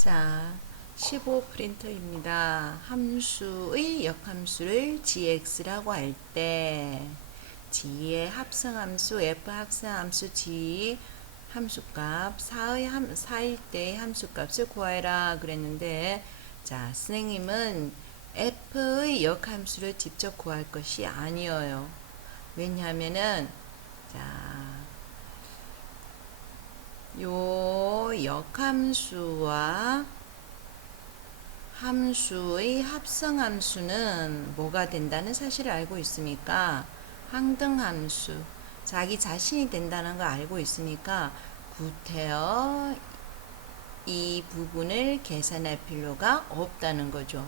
자, 15 프린터입니다. 함수의 역함수를 gx라고 할 때 g의 합성함수 f 합성함수 g 함수값 4일 때의 함수값을 구하라 그랬는데, 자, 선생님은 f의 역함수를 직접 구할 것이 아니에요. 왜냐하면은 자, 요 역함수와 함수의 합성함수는 뭐가 된다는 사실을 알고 있으니까, 항등함수, 자기 자신이 된다는 걸 알고 있으니까 구태여 이 부분을 계산할 필요가 없다는 거죠.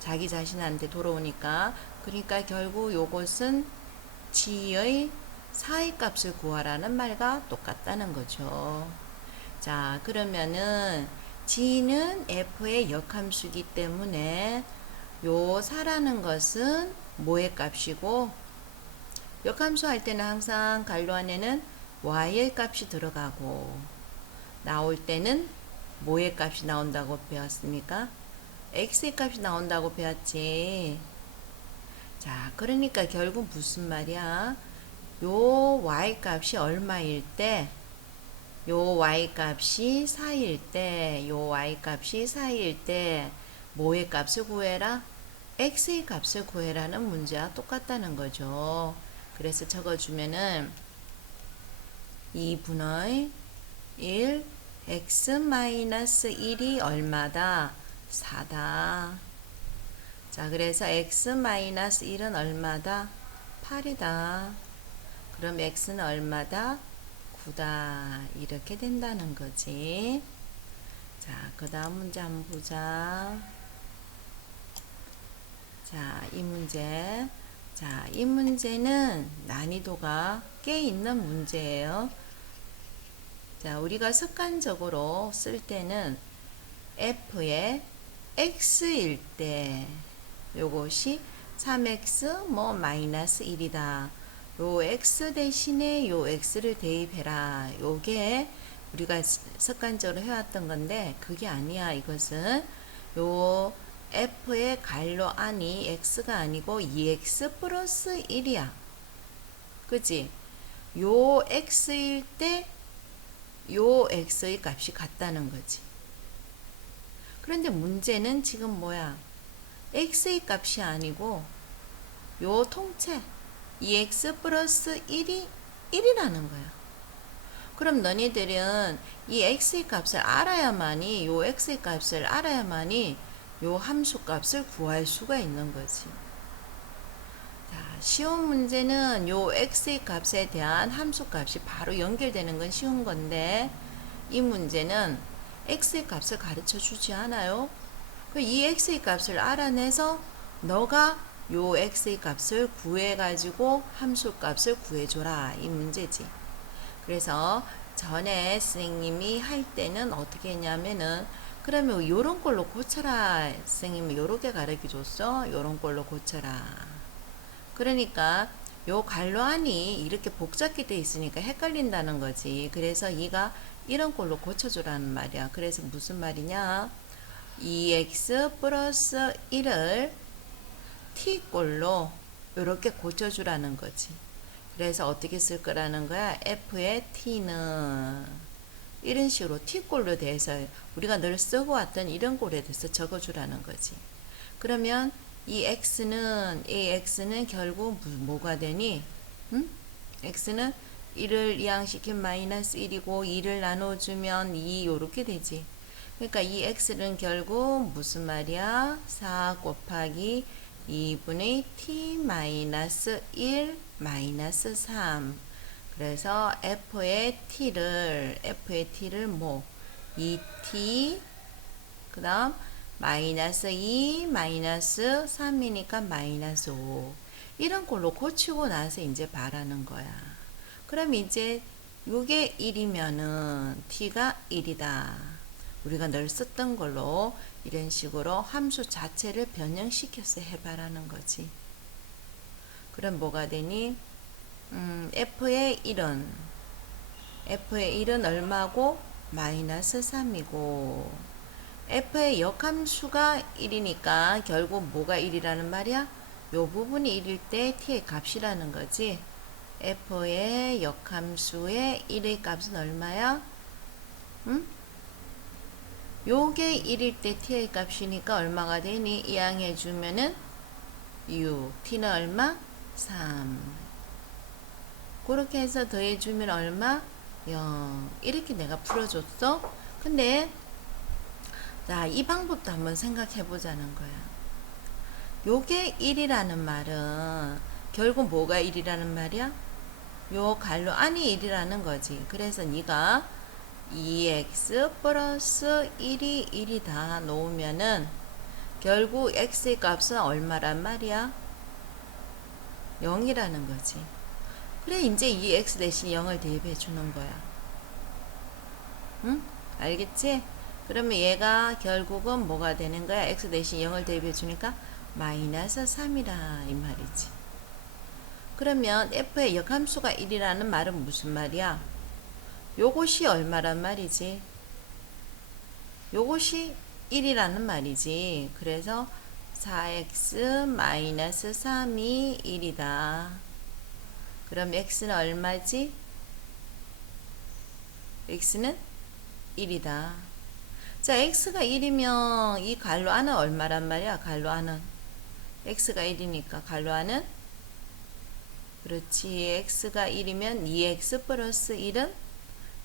자기 자신한테 돌아오니까. 그러니까 결국 요것은 g의 사이값을 구하라는 말과 똑같다는 거죠. 자, 그러면은 g는 f의 역함수이기 때문에 요 4라는 것은 뭐의 값이고, 역함수 할 때는 항상 괄호 안에는 y의 값이 들어가고, 나올 때는 뭐의 값이 나온다고 배웠습니까? x의 값이 나온다고 배웠지. 자, 그러니까 결국 무슨 말이야? 요 y 값이 얼마일 때, 요 y 값이 4일 때, 요 y 값이 4일 때 뭐의 값을 구해라? x의 값을 구해라는 문제와 똑같다는 거죠. 그래서 적어주면은 2분의 1 x-1이 얼마다? 4다. 자, 그래서 x-1은 얼마다? 8이다. 그럼 x는 얼마다? 9다. 이렇게 된다는 거지. 자, 그 다음 문제 한번 보자. 자, 이 문제. 자, 이 문제는 난이도가 꽤 있는 문제예요. 자, 우리가 습관적으로 쓸 때는 f의 x일 때 요것이 3x 뭐 마이너스 1이다. 요 x 대신에 요 x를 대입해라. 요게 우리가 습관적으로 해왔던 건데, 그게 아니야. 이것은 요 f의 괄호 안이 x가 아니고 2x 플러스 1이야. 그치? 요 x일 때 요 x의 값이 같다는 거지. 그런데 문제는 지금 뭐야? x의 값이 아니고 요 통째 2x 플러스 1이 1이라는 거야. 그럼 너희들은 이 x의 값을 알아야만이, 요 x의 값을 알아야만이 요 함수 값을 구할 수가 있는 거지. 자, 쉬운 문제는 요 x의 값에 대한 함수 값이 바로 연결되는 건 쉬운 건데, 이 문제는 x의 값을 가르쳐 주지 않아요. 이 x의 값을 알아내서 너가 요 x의 값을 구해가지고 함수 값을 구해줘라. 이 문제지. 그래서 전에 선생님이 할 때는 어떻게 했냐면은, 그러면 요런 걸로 고쳐라. 선생님이 요렇게 가르쳐 줬어. 요런 걸로 고쳐라. 그러니까 요 괄호 안이 이렇게 복잡하게 돼 있으니까 헷갈린다는 거지. 그래서 이가 이런 걸로 고쳐주라는 말이야. 그래서 무슨 말이냐? 2x 플러스 1을 t꼴로 이렇게 고쳐주라는 거지. 그래서 어떻게 쓸 거라는 거야? f의 t는 이런 식으로 t꼴로 대해서 우리가 늘 쓰고 왔던 이런 꼴에 대해서 적어주라는 거지. 그러면 이 x는 결국 뭐가 되니? 응? x는 1을 이항시킨 마이너스 1이고 2를 나눠주면 2 요렇게 되지. 그러니까 이 x는 결국 무슨 말이야? 4 곱하기 2분의 t 마이너스 1 마이너스 3. 그래서 f의 t를 뭐 2t 그 다음 마이너스 2 마이너스 3이니까 마이너스 5. 이런 걸로 고치고 나서 이제 바라는 거야. 그럼 이제 요게 1이면은 t가 1이다. 우리가 늘 썼던 걸로 이런 식으로 함수 자체를 변형시켜서 해봐라는 거지. 그럼 뭐가 되니? f의 1은 얼마고? 마이너스 3이고, f의 역함수가 1이니까 결국 뭐가 1이라는 말이야? 요 부분이 1일 때 t의 값이라는 거지. f의 역함수의 1의 값은 얼마야? 응? 요게 1일 때 t의 값이니까 얼마가 되니? 이항해주면은 6, t는 얼마? 3. 그렇게 해서 더해주면 얼마? 0. 이렇게 내가 풀어줬어. 근데 자, 이 방법도 한번 생각해 보자는 거야. 요게 1이라는 말은 결국 뭐가 1이라는 말이야? 요 갈로 안이 1이라는 거지. 그래서 네가 2x 플러스 1이 1이다 놓으면은 결국 x의 값은 얼마란 말이야? 0이라는 거지. 그래, 이제 이 x 대신 0을 대입해 주는 거야. 응? 알겠지? 그러면 얘가 결국은 뭐가 되는 거야? x 대신 0을 대입해 주니까 마이너스 3이라 이 말이지. 그러면 f의 역함수가 1이라는 말은 무슨 말이야? 요것이 얼마란 말이지? 요것이 1이라는 말이지. 그래서 4x 마이너스 3이 1이다. 그럼 x는 얼마지? x는 1이다. 자, x가 1이면 이 갈로 안은 얼마란 말이야? 갈로 안은 x가 1이니까 갈로 안은 그렇지. x가 1이면 2x 플러스 1은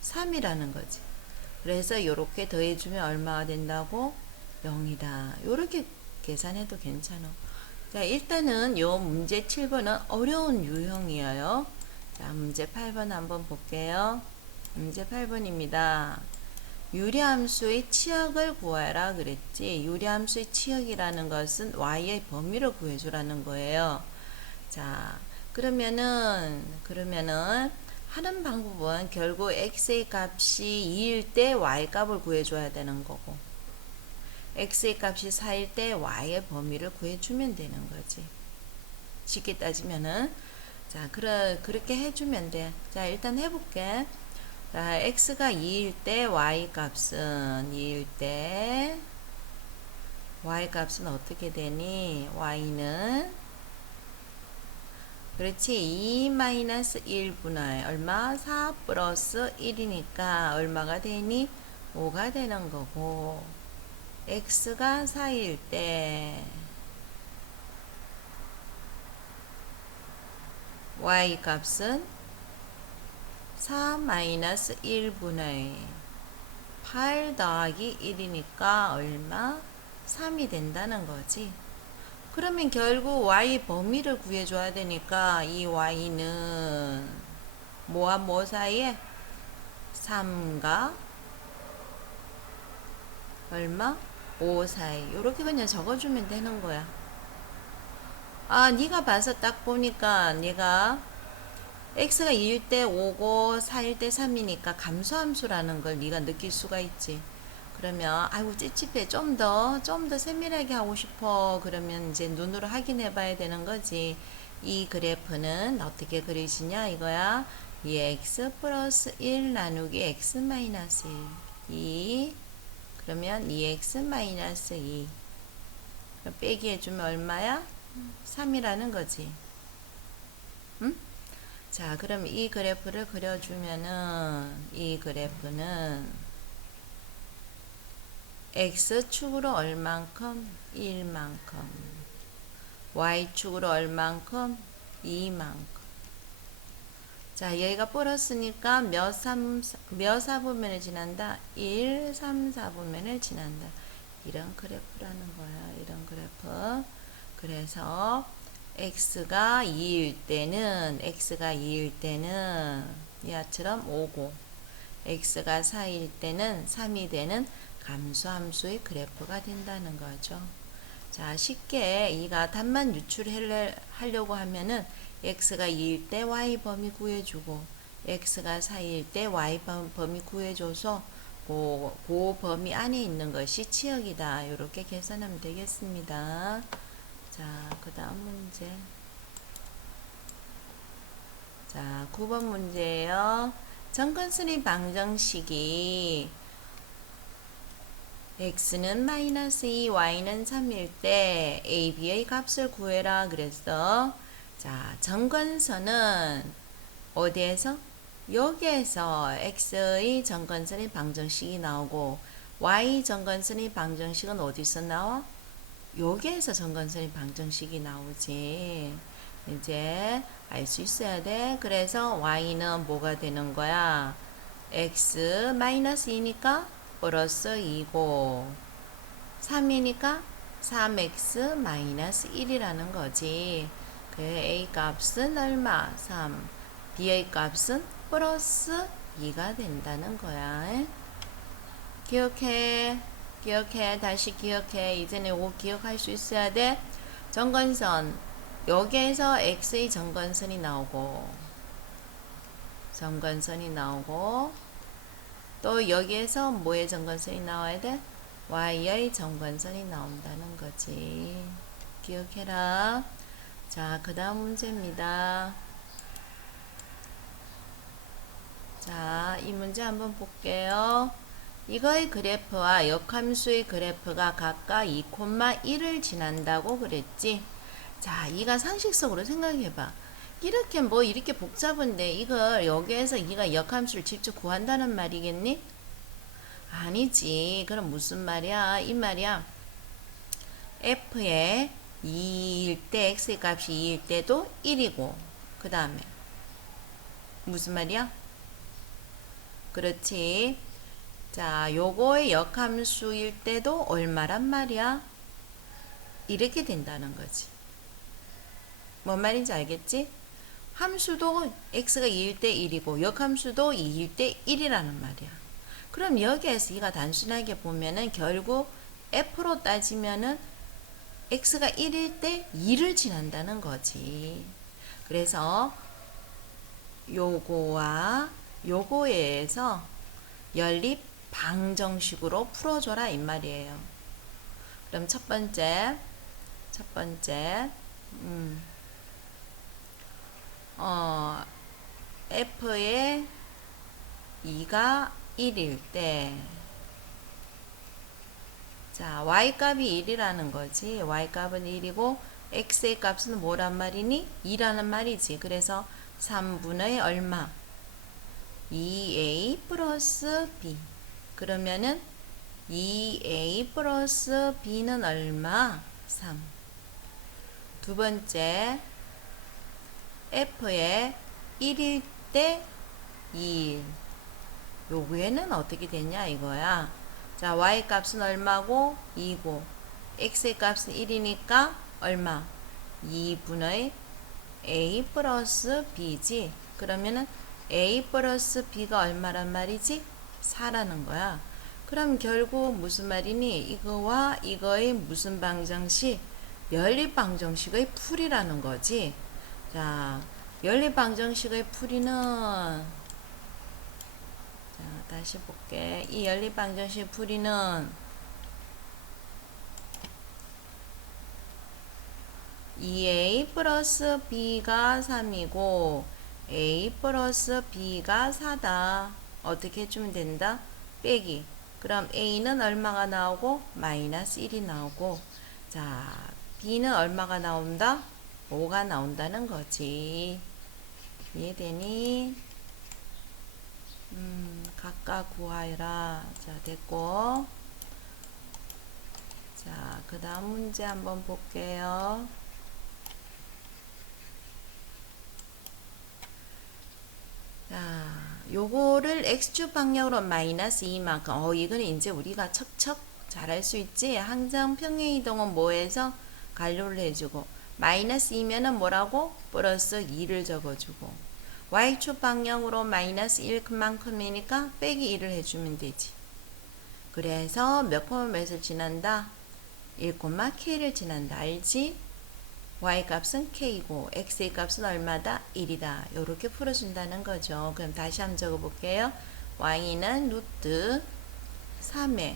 3이라는 거지. 그래서 이렇게 더해주면 얼마가 된다고? 0이다. 이렇게 계산해도 괜찮아. 자, 일단은 요 문제 7번은 어려운 유형이에요. 자, 문제 8번 한번 볼게요. 문제 8번입니다. 유리함수의 치역을 구하라 그랬지. 유리함수의 치역이라는 것은 y의 범위를 구해주라는 거예요. 자, 그러면은 하는 방법은 결국 x의 값이 2일 때 y 값을 구해줘야 되는 거고, x의 값이 4일 때 y의 범위를 구해주면 되는 거지. 쉽게 따지면은. 자, 그렇게 해주면 돼. 자, 일단 해볼게. 자, x가 2일 때 y 값은 어떻게 되니? y는 그렇지. 2-1분의 얼마? 4 플러스 1이니까 얼마가 되니? 5가 되는 거고, x가 4일 때 y 값은 4-1분의 8 더하기 1이니까 얼마? 3이 된다는 거지. 그러면 결국 y 범위를 구해줘야 되니까 이 y는 뭐와 뭐 사이에? 3과 얼마? 5 사이. 이렇게 그냥 적어주면 되는 거야. 아, 네가 봐서 딱 보니까 네가 x가 2일 때 5고 4일 때 3이니까 감소함수라는 걸 네가 느낄 수가 있지. 그러면 아이고 찝찝해, 좀 더 세밀하게 하고 싶어. 그러면 이제 눈으로 확인해 봐야 되는 거지. 이 그래프는 어떻게 그리시냐 이거야. 2x 플러스 1 나누기 x 마이너스 1 2. 그러면 2x 마이너스 2 빼기 해주면 얼마야? 3이라는 거지. 응? 자, 그럼 이 그래프를 그려주면은 이 그래프는 x축으로 얼만큼? 1만큼, y축으로 얼만큼? 2만큼. 자, 얘가 플러스니까 몇 사분면을 지난다? 1, 3, 4분면을 지난다. 이런 그래프라는 거야. 이런 그래프. 그래서 x가 2일 때는 얘처럼 5고, x가 4일 때는 3이 되는 감소함수의 그래프가 된다는 거죠. 자, 쉽게 이가 답만 유출하려고 하면은 x가 2일 때 y 범위 구해주고, x가 4일 때 y 범위 구해줘서 그 범위 안에 있는 것이 치역이다. 이렇게 계산하면 되겠습니다. 자, 그 다음 문제. 자, 9번 문제예요. 정근수리 방정식이 x는 마이너스 2, y는 3일 때 a, b의 값을 구해라 그랬어. 자, 정건선은 어디에서? 여기에서 x의 정건선의 방정식이 나오고 y 정건선의 방정식은 어디서 나와? 여기에서 정건선의 방정식이 나오지. 이제 알 수 있어야 돼. 그래서 y는 뭐가 되는 거야? x 마이너스 2니까 플러스 2고 3이니까 3x 마이너스 1이라는 거지. 그 a 값은 얼마? 3. b의 값은 플러스 2가 된다는 거야. 기억해. 기억해. 다시 기억해. 이제는 이거 기억할 수 있어야 돼. 정건선. 여기에서 x의 정건선이 나오고 또 여기에서 뭐의 정건선이 나와야 돼? y의 정건선이 나온다는 거지. 기억해라. 자, 그 다음 문제입니다. 자, 이 문제 한번 볼게요. 이거의 그래프와 역함수의 그래프가 각각 2,1을 지난다고 그랬지. 자, 이가 상식적으로 생각해봐. 이렇게 뭐 이렇게 복잡한데 이걸 여기에서 이가 역함수를 직접 구한다는 말이겠니? 아니지. 그럼 무슨 말이야? 이 말이야. f에 2일 때 x의 값이 2일 때도 1이고 그 다음에 무슨 말이야? 그렇지. 자, 요거의 역함수일 때도 얼마란 말이야? 이렇게 된다는 거지. 뭔 말인지 알겠지? 함수도 x가 2일 때 1이고 역함수도 2일 때 1이라는 말이야. 그럼 여기에서 이가 단순하게 보면은 결국 f로 따지면은 x가 1일 때 2를 지난다는 거지. 그래서 요거와 요거에서 연립 방정식으로 풀어줘라 이 말이에요. 그럼 첫 번째 f의 2가 1일 때 자, y값이 1이라는 거지. y값은 1이고 x의 값은 뭐란 말이니? 2라는 말이지. 그래서 3분의 얼마? 2a 플러스 b. 그러면은 2a 플러스 b는 얼마? 3. 두 번째 f의 1일 때 2일. 요구에는 어떻게 되냐 이거야. 자, y 값은 얼마고? 2고 x의 값은 1이니까 얼마? 2분의 a 플러스 b지. 그러면은 a 플러스 b가 얼마란 말이지? 4라는 거야. 그럼 결국 무슨 말이니? 이거와 이거의 무슨 방정식? 연립 방정식의 풀이라는 거지. 자, 연립 방정식의 풀이는 자, 다시 볼게. 이 연립 방정식 풀이는 2a 플러스 b가 3이고 a 플러스 b가 4다. 어떻게 해주면 된다? 빼기. 그럼 a는 얼마가 나오고? 마이너스 1이 나오고 자, b는 얼마가 나온다? 5가 나온다는 거지. 이해되니? 각각 구하여라. 자, 됐고. 자, 그 다음 문제 한번 볼게요. 자, 요거를 x축 방향으로 마이너스 2만큼. 이거는 이제 우리가 척척 잘할 수 있지. 항상 평행 이동은 뭐해서 가로를 해주고 마이너스 2면은 뭐라고? 플러스 2를 적어주고 y축 방향으로 마이너스 1만큼이니까 빼기 1을 해주면 되지. 그래서 몇 콤마 몇을 지난다? 1,k를 지난다. 알지? y값은 k고 x의 값은 얼마다? 1이다. 이렇게 풀어준다는 거죠. 그럼 다시 한번 적어볼게요. y는 루트 3의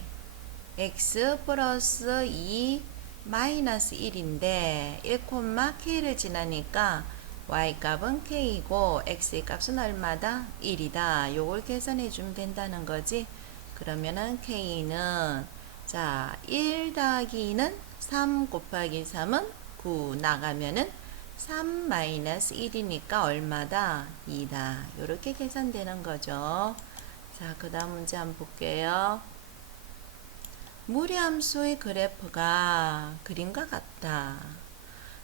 x 플러스 2 마이너스 1인데 1,k를 지나니까 y값은 k이고 x의 값은 얼마다? 1이다. 요걸 계산해 주면 된다는 거지. 그러면은 k는 자, 1 더하기 2는 3 곱하기 3은 9 나가면은 3 마이너스 1이니까 얼마다? 2다. 이렇게 계산되는 거죠. 자, 그 다음 문제 한번 볼게요. 무리함수의 그래프가 그림과 같다.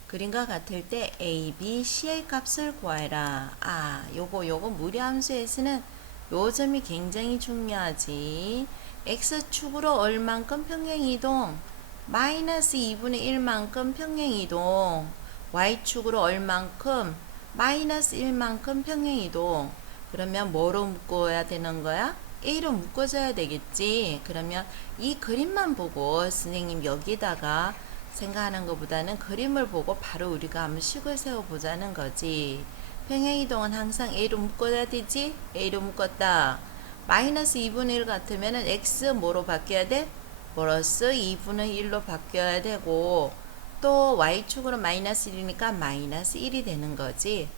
그림과 같을 때 A, B, C의 값을 구하라. 아, 요거 무리함수에서는 요 점이 굉장히 중요하지. X축으로 얼만큼 평행이동? 마이너스 2분의 1만큼 평행이동. Y축으로 얼만큼? 마이너스 1만큼 평행이동. 그러면 뭐로 묶어야 되는 거야? A로 묶어줘야 되겠지. 그러면 이 그림만 보고 선생님 여기다가 생각하는 것보다는 그림을 보고 바로 우리가 한번 식을 세워보자는 거지. 평행이동은 항상 A로 묶어야 되지? A로 묶었다. 마이너스 2분의 1 같으면 X 뭐로 바뀌어야 돼? 플러스 2분의 1로 바뀌어야 되고, 또 Y축으로 마이너스 1이니까 마이너스 1이 되는 거지.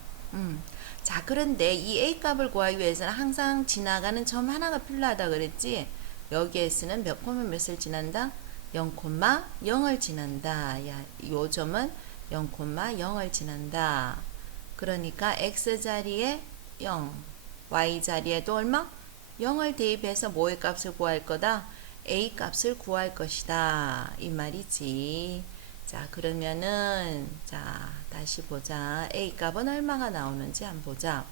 자, 그런데 이 A 값을 구하기 위해서는 항상 지나가는 점 하나가 필요하다 그랬지? 여기에서는 몇 콤마 몇을 지난다? 0,0을 지난다. 야, 요 점은 0,0을 지난다. 그러니까 X 자리에 0, Y 자리에도 얼마? 0을 대입해서 뭐의 값을 구할 거다? A 값을 구할 것이다. 이 말이지. 자, 그러면은 자, 다시 보자. A 값은 얼마가 나오는지 한번 보자.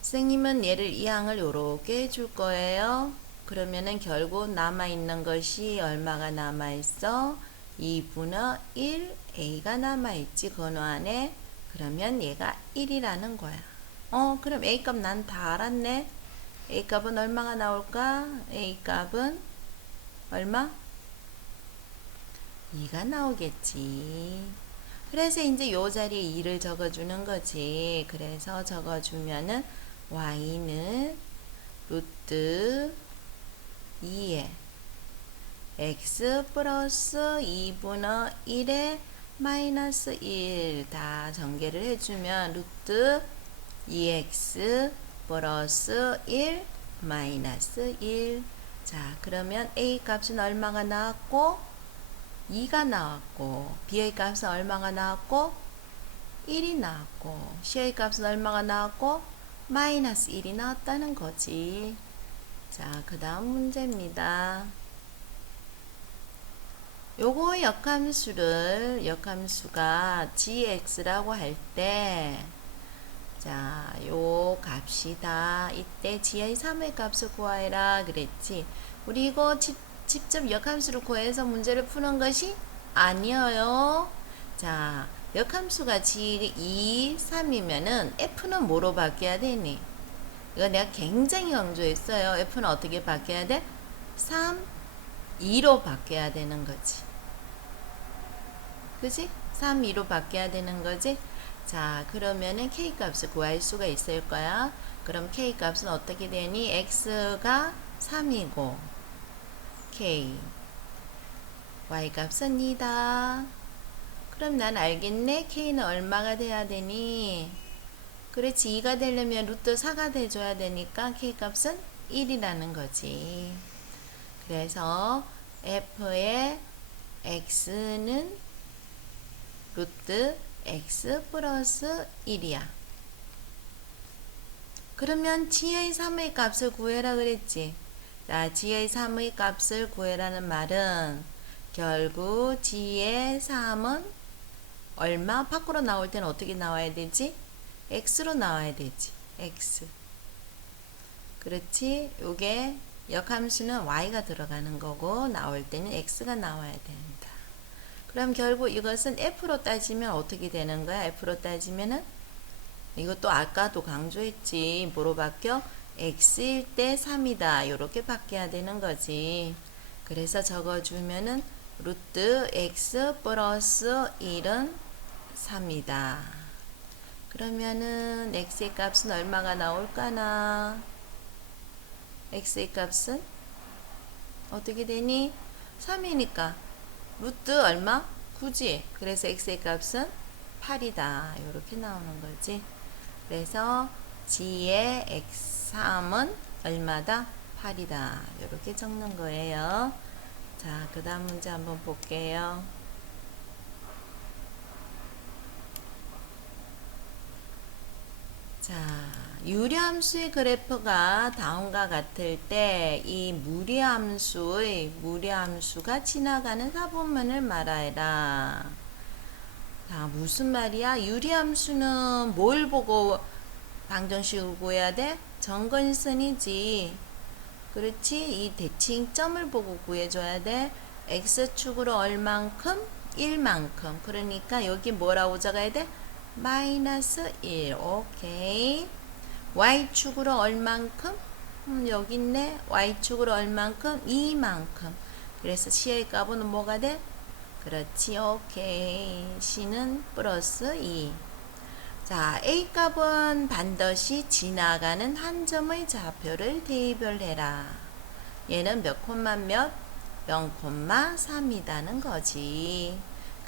선생님은 얘를 이 항을 요렇게 해줄 거예요. 그러면은 결국 남아있는 것이 얼마가 남아있어? 2분의 1 A가 남아있지. 건호 안에. 그러면 얘가 1이라는 거야. 그럼 A 값 난 다 알았네. A 값은 얼마가 나올까? A 값은 얼마? 2가 나오겠지. 그래서 이제 요 자리에 2를 적어주는 거지. 그래서 적어주면은 y는 루트 2에 x 플러스 2분의 1에 마이너스 1 다 전개를 해주면 루트 2x 플러스 1 마이너스 1. 자, 그러면 a 값은 얼마가 나왔고 2가 나왔고, b의 값은 얼마가 나왔고 1이 나왔고, c의 값은 얼마가 나왔고 마이너스 1이 나왔다는 거지. 자, 그 다음 문제입니다. 요거 역함수가 gx라고 할 때, 자, 요 값이다. 이때 g의 3의 값을 구하라 그랬지. 우리 이거 직접 역함수를 구해서 문제를 푸는 것이 아니에요. 자, 역함수가 g2, 3이면은 f는 뭐로 바뀌어야 되니? 이거 내가 굉장히 강조했어요. f는 어떻게 바뀌어야 돼? 3, 2로 바뀌어야 되는 거지. 그지? 3, 2로 바뀌어야 되는 거지? 자, 그러면은 k 값을 구할 수가 있을 거야. 그럼 k 값은 어떻게 되니? x가 3이고 k y 값은 2다. 그럼 난 알겠네. k는 얼마가 돼야 되니? 그렇지. 2가 되려면 루트 4가 돼줘야 되니까 k 값은 1이라는 거지. 그래서 f의 x는 루트 x 플러스 1이야. 그러면 g의 3의 값을 구해라 그랬지. 자, g의 3의 값을 구해라는 말은 결국 g의 3은 얼마? 밖으로 나올 때는 어떻게 나와야 되지? x로 나와야 되지. x. 그렇지? 요게 역함수는 y가 들어가는 거고 나올 때는 x가 나와야 된다. 그럼 결국 이것은 f로 따지면 어떻게 되는 거야? f로 따지면은 이것도 아까도 강조했지. 뭐로 바뀌어? x일 때 3이다. 이렇게 바뀌어야 되는 거지. 그래서 적어주면은 루트 x 플러스 1은 3이다. 그러면은 x의 값은 얼마가 나올까나? x의 값은 어떻게 되니? 3이니까 루트 얼마? 9지. 그래서 x의 값은 8이다. 이렇게 나오는 거지. 그래서 g의 x3은 얼마다? 8이다. 이렇게 적는 거예요. 자, 그 다음 문제 한번 볼게요. 자, 유리함수의 그래프가 다음과 같을 때 이 무리함수가 지나가는 사분면을 말하여라. 자, 무슨 말이야? 유리함수는 뭘 보고 방정식을 구해야 돼? 점근선이지. 그렇지? 이 대칭점을 보고 구해줘야 돼. x축으로 얼만큼? 1만큼. 그러니까 여기 뭐라고 적어야 돼? 마이너스 1. 오케이. y축으로 얼만큼? 여기 있네. y축으로 얼만큼? 2만큼. 그래서 c의 값은 뭐가 돼? 그렇지. 오케이. c는 플러스 2. 자, a 값은 반드시 지나가는 한 점의 좌표를 대입을해라. 얘는 몇 콤마 몇? 0,3이다는 거지.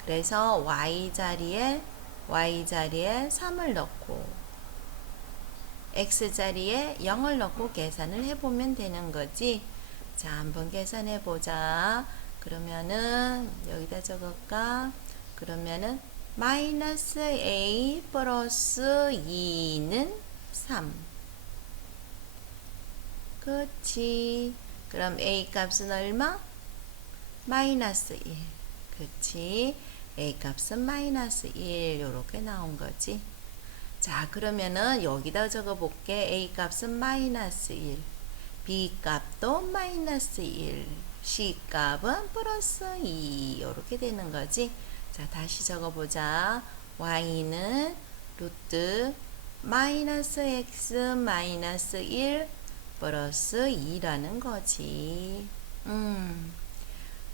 그래서 y자리에 3을 넣고 x자리에 0을 넣고 계산을 해보면 되는 거지. 자, 한번 계산해 보자. 그러면은 여기다 적을까? 그러면은 마이너스 a 플러스 2는 3. 그치. 그럼 a 값은 얼마? 마이너스 1. 그치. a 값은 마이너스 1. 요렇게 나온 거지. 자, 그러면은 여기다 적어 볼게. a 값은 마이너스 1. b 값도 마이너스 1. c 값은 플러스 2. 요렇게 되는 거지. 자, 다시 적어보자. y는 루트 마이너스 x 마이너스 1 플러스 2라는 거지.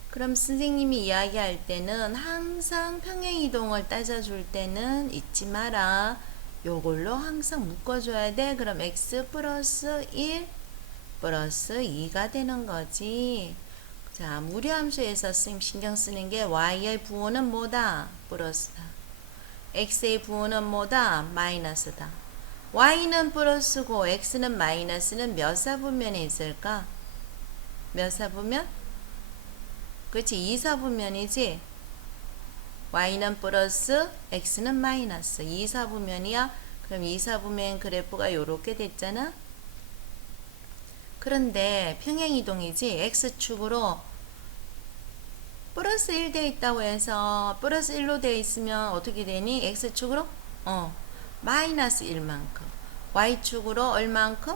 그럼 선생님이 이야기할 때는 항상 평행이동을 따져줄 때는 잊지 마라. 요걸로 항상 묶어줘야 돼. 그럼 x 플러스 1 플러스 2가 되는 거지. 자, 무리함수에서 신경 쓰는 게 y의 부호는 뭐다? 플러스다. x의 부호는 뭐다? 마이너스다. y는 플러스고 x는 마이너스는 몇 사분면에 있을까? 몇 사분면? 그렇지, 2사분면이지. y는 플러스 x는 마이너스 2사분면이야. 그럼 2사분면 그래프가 요렇게 됐잖아. 그런데 평행이동이지. x축으로 플러스 1 돼 있다고 해서 플러스 1로 돼 있으면 어떻게 되니? x축으로 마이너스 1만큼, y축으로 얼만큼?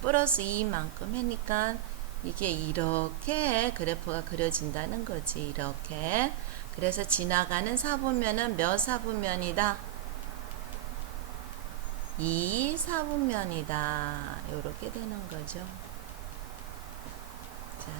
플러스 2만큼 하니까 이게 이렇게 그래프가 그려진다는 거지. 이렇게. 그래서 지나가는 사분면은 몇 사분면이다? 2사분면이다. 이렇게 되는 거죠. 자.